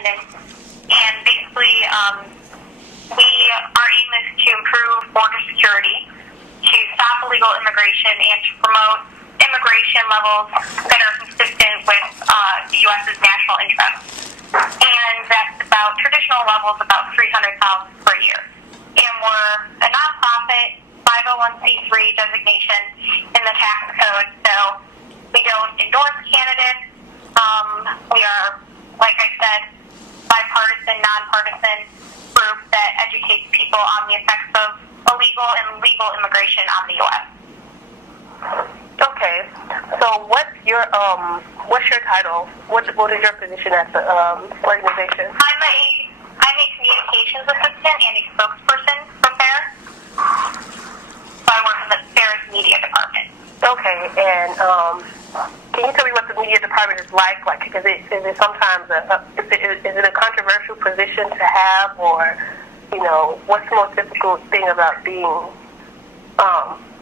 Independent, and basically our aim is to improve border security, to stop illegal immigration, and to promote immigration levels that are consistent with the U.S.'s national interests. And that's about traditional levels, about 300,000 per year. And we're a nonprofit 501c3 designation in the tax code, so we don't endorse candidates. We are, like I said, bipartisan, nonpartisan group that educates people on the effects of illegal and legal immigration on the U.S. Okay, so what's your title? What is your position at the organization? I'm a communications assistant and a spokesperson for FAIR. So I work in the FAIR's media department. Okay, and can you tell me what the media department is like? Like, is it sometimes is it a controversial position to have, or what's the most difficult thing about being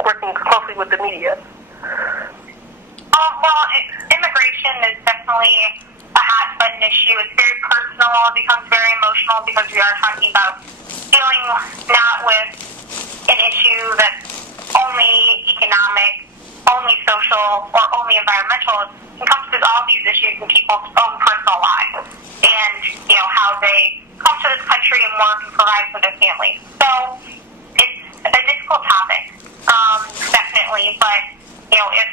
working closely with the media? Well, immigration is definitely a hot button issue. It's very personal. It becomes very emotional because we are talking about dealing not with an issue that's only economic, only social, or only environmental. It encompasses all these issues in people's own personal lives and, how they come to this country and work and provide for their families. So it's a difficult topic, definitely, but, if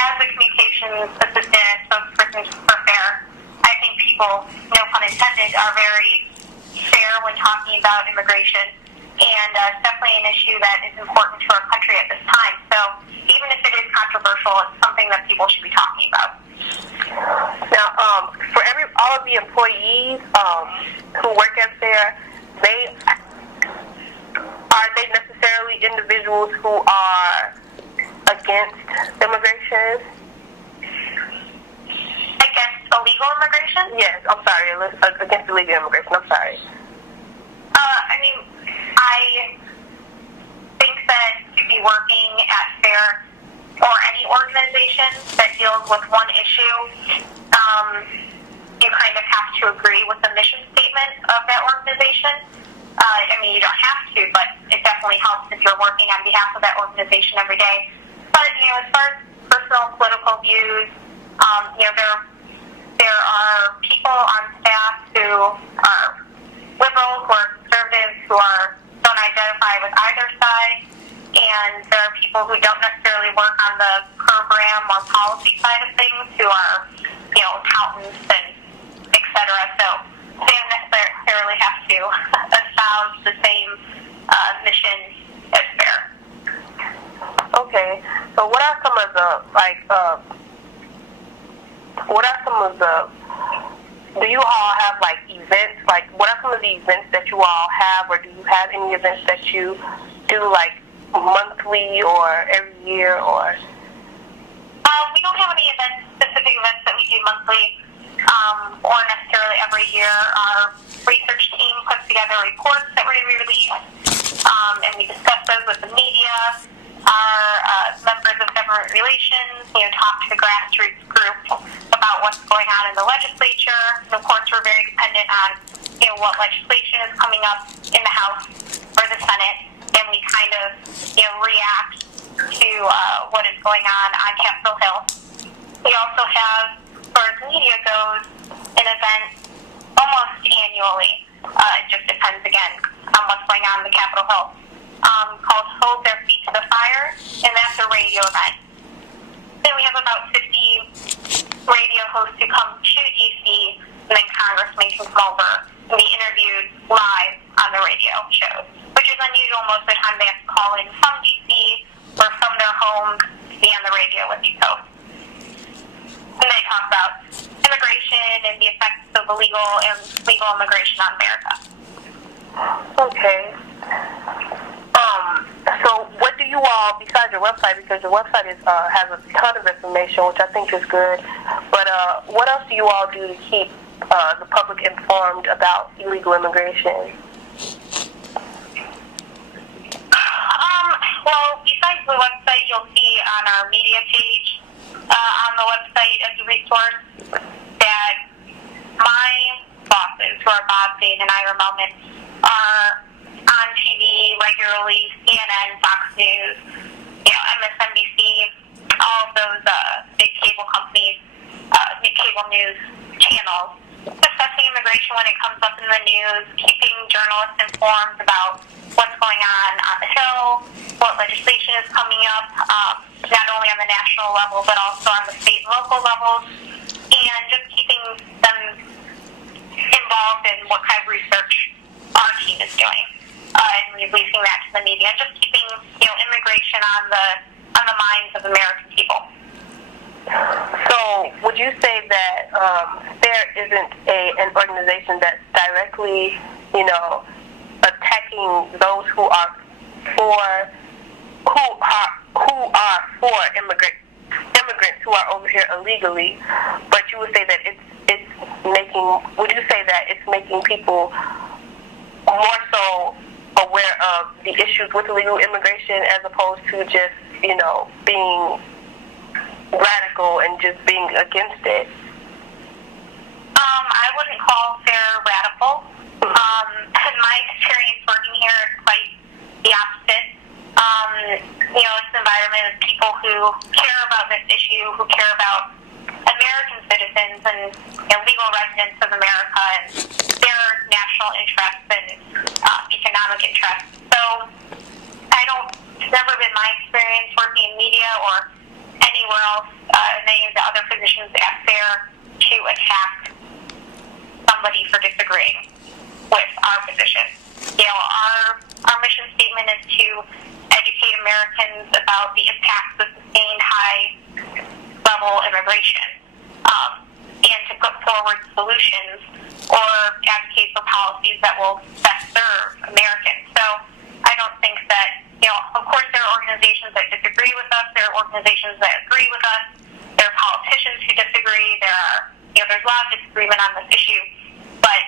as a communications assistant and spokesperson for FAIR, I think people, no pun intended, are very fair when talking about immigration, and it's definitely an issue that is important to our country at this time. So even if it is controversial, it's something that people should be talking about. Now, for all of the employees who work at FAIR, are they necessarily individuals who are against immigration? Against illegal immigration? Yes, I'm sorry. Against illegal immigration, I'm sorry. I think that to be working at FAIR or any organization that deals with one issue, you kind of have to agree with the mission statement of that organization. You don't have to, but it definitely helps if you're working on behalf of that organization every day. But, as far as personal political views, there are people on staff who are liberals, who are conservatives, who don't identify with either side, and there are people who don't necessarily work on the program or policy side of things, who are, accountants and et cetera. So they don't necessarily have to espouse the same mission as FAIR. Okay, so what are some of the do you all have events, what are some of the events that you all have, or do you have any events that you do monthly or every year, or? We don't have any specific events that we do monthly or necessarily every year. Our research team puts together reports that we release, and we discuss those with the media. Our members of government relations, talk to the grassroots group about what's going on in the legislature. And of course, we're very dependent on, what legislation is coming up in the House or the Senate, and we kind of, react to what is going on Capitol Hill. We also have, as far as media goes, an event almost annually. It just depends, again, on what's going on in the Capitol Hill. Called Hold Their Feet to the Fire, and that's a radio event. Then we have about 50 radio hosts who come to D.C., and then congressmen can come over and be interviewed live on the radio shows, which is unusual. Most of the time they have to call in from D.C. or from their homes to be on the radio with these hosts. And they talk about immigration and the effects of illegal and legal immigration on America. Okay. So what do you all, besides your website, because your website has a ton of information, which I think is good, but what else do you all do to keep the public informed about illegal immigration? Well, besides the website, you'll see on our media page on the website as a resource that my through our Bob Day and Ira moments are on TV regularly, CNN, Fox News, MSNBC, all of those big cable companies, cable news channels, discussing immigration when it comes up in the news, keeping journalists informed about what's going on the Hill, what legislation is coming up, not only on the national level, but also on the state and local levels, and just keeping them involved in what kind of research our team is doing, and releasing that to the media, and just keeping, immigration on the minds of American people. So, would you say that there isn't an organization that's directly, attacking those who are for immigrants who are over here illegally, but you would say that would you say that it's making people more so aware of the issues with illegal immigration as opposed to just, being radical and just being against it? I wouldn't call they're radical. In my experience working here, it's quite the opposite. It's an environment of people who care about this issue, who care about American citizens and legal residents of America and their national interests and economic interests. So it's never been my experience working in media or anywhere else in any of the other positions at FAIR to attack somebody for disagreeing with our position. Our mission statement is to educate Americans about the impacts of sustained high-level immigration, and to put forward solutions or advocate for policies that will best serve Americans. So I don't think that, of course there are organizations that disagree with us, there are organizations that agree with us, there are politicians who disagree, there's a lot of disagreement on this issue, but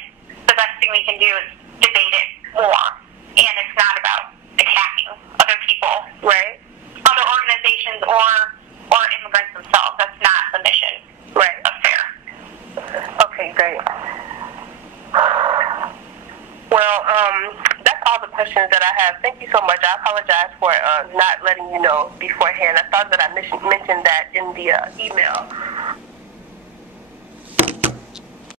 the best thing we can do is debate it more, and it's not about attacking other people, right? Other organizations or immigrants themselves. That's not the mission, right, of FAIR. Okay, great. Well, that's all the questions that I have. Thank you so much. I apologize for not letting you know beforehand. I thought that I mentioned that in the email.